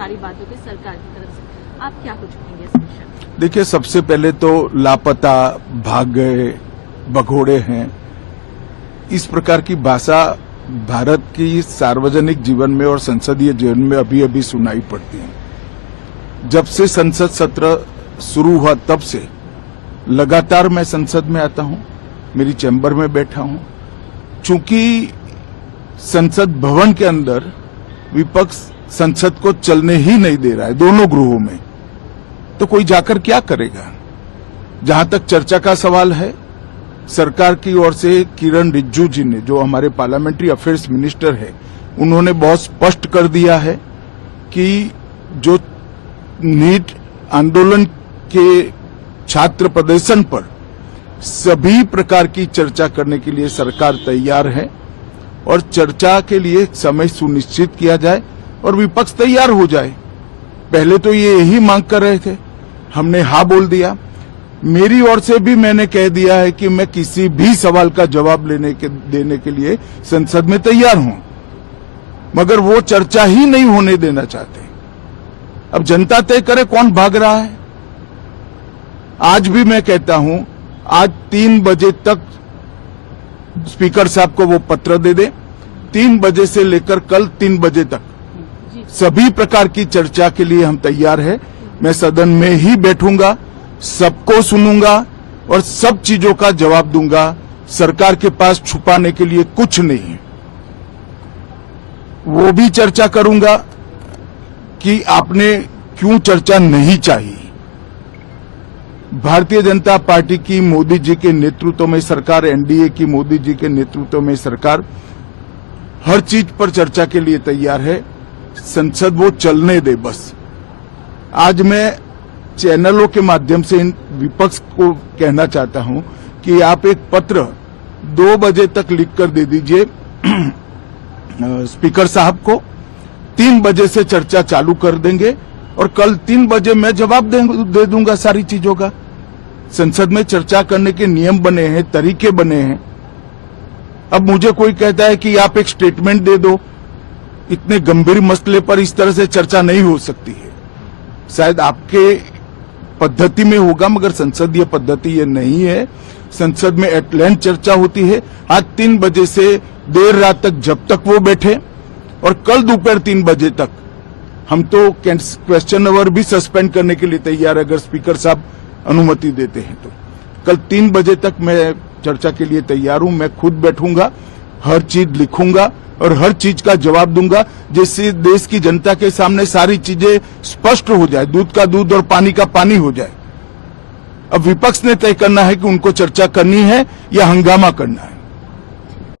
सारी बातों की सरकार की तरफ से, आप क्या कुछ कहेंगे इस विषय में? देखिए, सबसे पहले तो लापता, भाग गए, भगोड़े हैं, इस प्रकार की भाषा भारत की सार्वजनिक जीवन में और संसदीय जीवन में अभी अभी सुनाई पड़ती है। जब से संसद सत्र शुरू हुआ तब से लगातार मैं संसद में आता हूं, मेरी चैम्बर में बैठा हूं। चूंकि संसद भवन के अंदर विपक्ष संसद को चलने ही नहीं दे रहा है, दोनों गृहों में, तो कोई जाकर क्या करेगा। जहां तक चर्चा का सवाल है, सरकार की ओर से किरण रिजिजू जी ने, जो हमारे पार्लियामेंट्री अफेयर्स मिनिस्टर है, उन्होंने बहुत स्पष्ट कर दिया है कि जो नीट आंदोलन के छात्र प्रदर्शन पर सभी प्रकार की चर्चा करने के लिए सरकार तैयार है और चर्चा के लिए समय सुनिश्चित किया जाए और विपक्ष तैयार हो जाए। पहले तो ये यही मांग कर रहे थे, हमने हाँ बोल दिया। मेरी ओर से भी मैंने कह दिया है कि मैं किसी भी सवाल का जवाब देने के लिए संसद में तैयार हूं, मगर वो चर्चा ही नहीं होने देना चाहते। अब जनता तय करे कौन भाग रहा है। आज भी मैं कहता हूं, आज 3 बजे तक स्पीकर साहब को वो पत्र दे दे, 3 बजे से लेकर कल 3 बजे तक सभी प्रकार की चर्चा के लिए हम तैयार हैं। मैं सदन में ही बैठूंगा, सबको सुनूंगा और सब चीजों का जवाब दूंगा। सरकार के पास छुपाने के लिए कुछ नहीं है। वो भी चर्चा करूंगा कि आपने क्यों चर्चा नहीं चाहिए। भारतीय जनता पार्टी की मोदी जी के नेतृत्व में सरकार, एनडीए की मोदी जी के नेतृत्व में सरकार हर चीज पर चर्चा के लिए तैयार है। संसद वो चलने दे बस। आज मैं चैनलों के माध्यम से इन विपक्ष को कहना चाहता हूं कि आप एक पत्र 2 बजे तक लिखकर दे दीजिए स्पीकर साहब को, 3 बजे से चर्चा चालू कर देंगे और कल 3 बजे मैं जवाब दे दूंगा सारी चीजों का। संसद में चर्चा करने के नियम बने हैं, तरीके बने हैं। अब मुझे कोई कहता है कि आप एक स्टेटमेंट दे दो, इतने गंभीर मसले पर इस तरह से चर्चा नहीं हो सकती है। शायद आपके पद्धति में होगा, मगर संसदीय पद्धति ये नहीं है। संसद में एट लेंथ चर्चा होती है। आज 3 बजे से देर रात तक, जब तक वो बैठे, और कल दोपहर 3 बजे तक हम तो क्वेश्चन आवर भी सस्पेंड करने के लिए तैयार है, अगर स्पीकर साहब अनुमति देते हैं तो। कल 3 बजे तक मैं चर्चा के लिए तैयार हूं। मैं खुद बैठूंगा, हर चीज लिखूंगा और हर चीज का जवाब दूंगा, जिससे देश की जनता के सामने सारी चीजें स्पष्ट हो जाए, दूध का दूध और पानी का पानी हो जाए। अब विपक्ष ने तय करना है कि उनको चर्चा करनी है या हंगामा करना है।